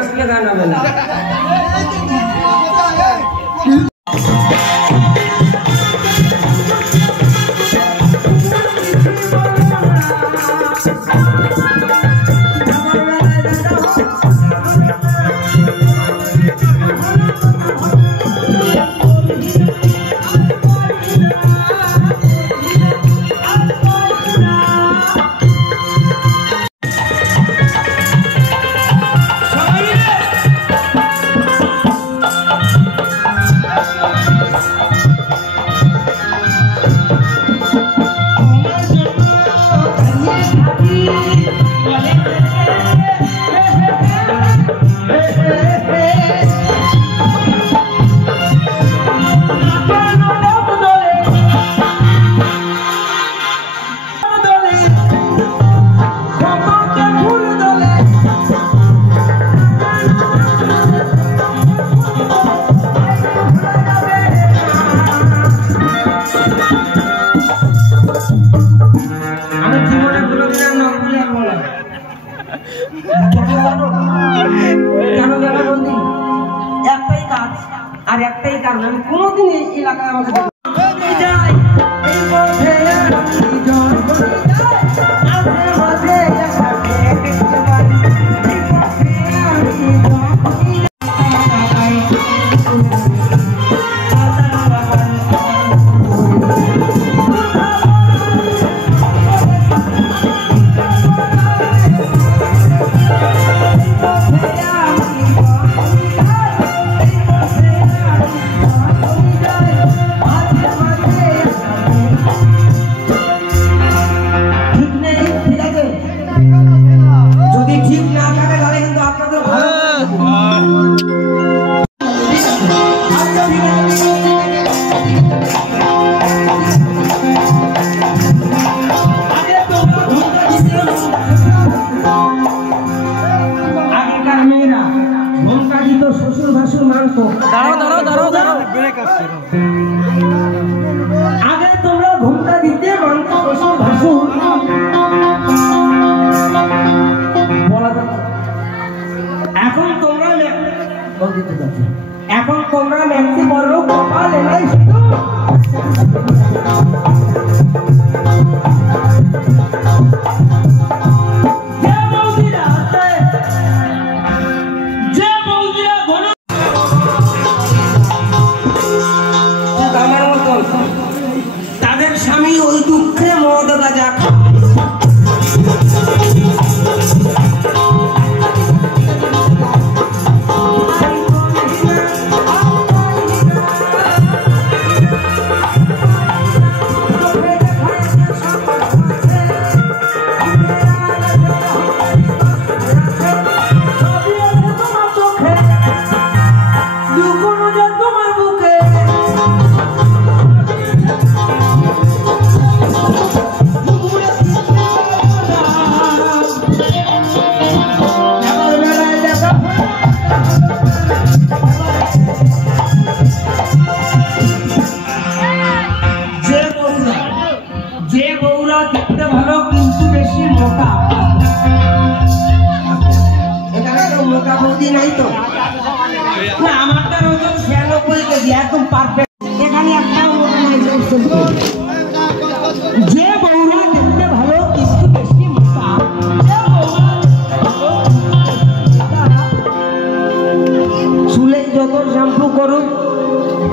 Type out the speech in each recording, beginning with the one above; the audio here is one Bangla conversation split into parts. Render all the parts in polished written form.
আসলে গান হবে না। একটাই কাজ আর একটাই কারণ, আমি কোনোদিন এই এলাকায় আমাকে আগে তোমরা ঘুমটা দিতে মানতো শ্বশুর ভাসুর বলা যাচ্ছে। এখন তোমরা ম্যাক্সি বড় কপাল এলাই শুধু তাদের স্বামী ওই দুঃখে মদ গাঁজা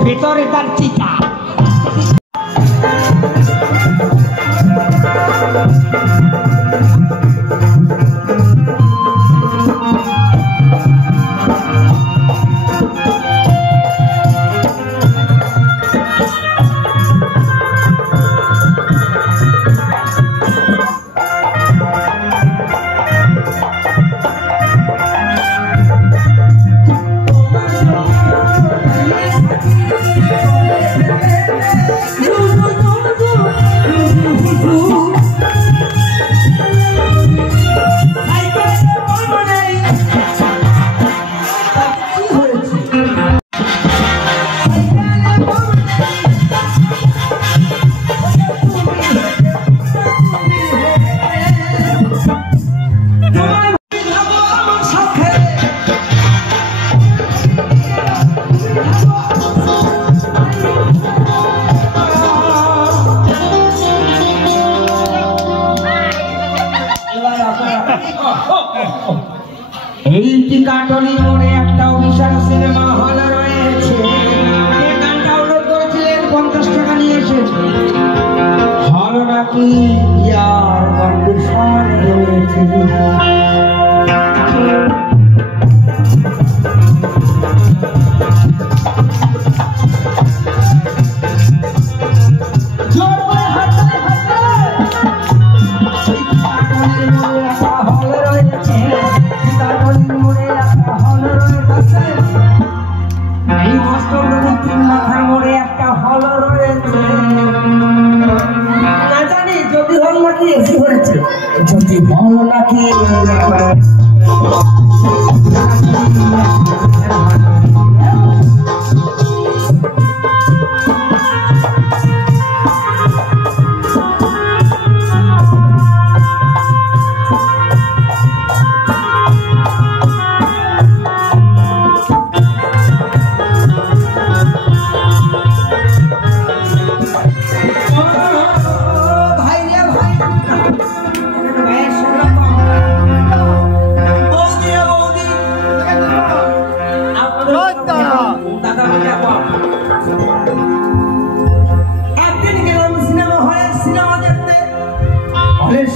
ভিতরে তার চিতা কাটলি মোড়ে একটা অভিশাপ সিনেমা হল রয়েছে। এই গান ডাউনলোড করেছিলেন 50 টাকা নিয়ে এসেছে। হল নাকি ইয়ার কন্ডিশন রয়েছে। যদি ভালো নাকি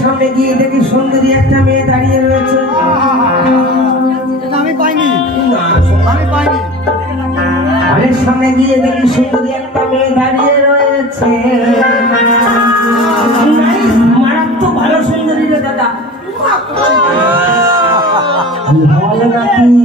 সামনে গিয়ে দেখি সুন্দরী একটা মেয়ে দাঁড়িয়ে রয়েছে। আমি পাইনি। হলের সামনে গিয়ে দেখি সুন্দরী একটা মেয়ে দাঁড়িয়ে রয়েছে। মারাত্মক ভালো সুন্দরী রে দাদা। ভালো নাকি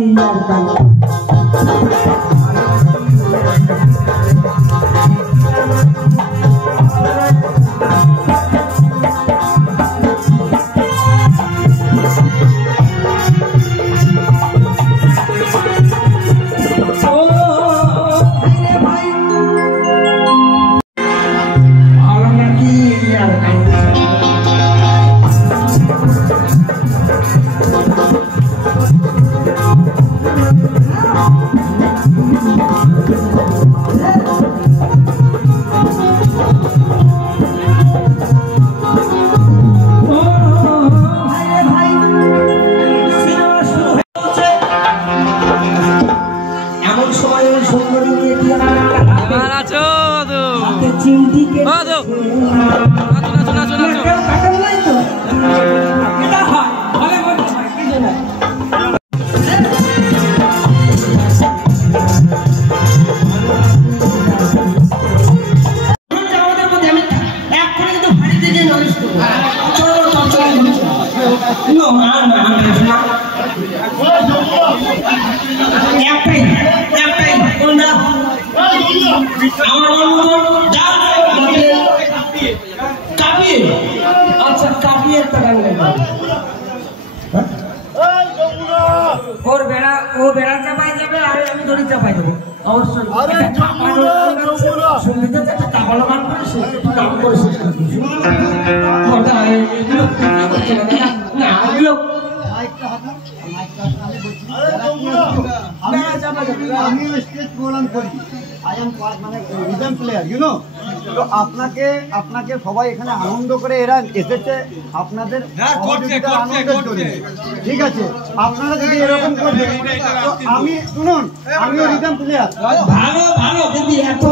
বেড়া চাপাই যাবে আর আমি দড়ি চাপাই দেবো অবশ্যই। আমি স্টেজ প্রোগ্রাম করি, আই এম মানে রিদম প্লেয়ার, ইউ নো। তো আপনাকে সবাই এখানে আনন্দ করে এরা এসেছে আপনাদের আনন্দের জন্য, ঠিক আছে? আপনারা যদি এরকম করবেন তো আমি শুনুন, আমিও রিদম প্লেয়ার। ভালো ভালো দিদি, এত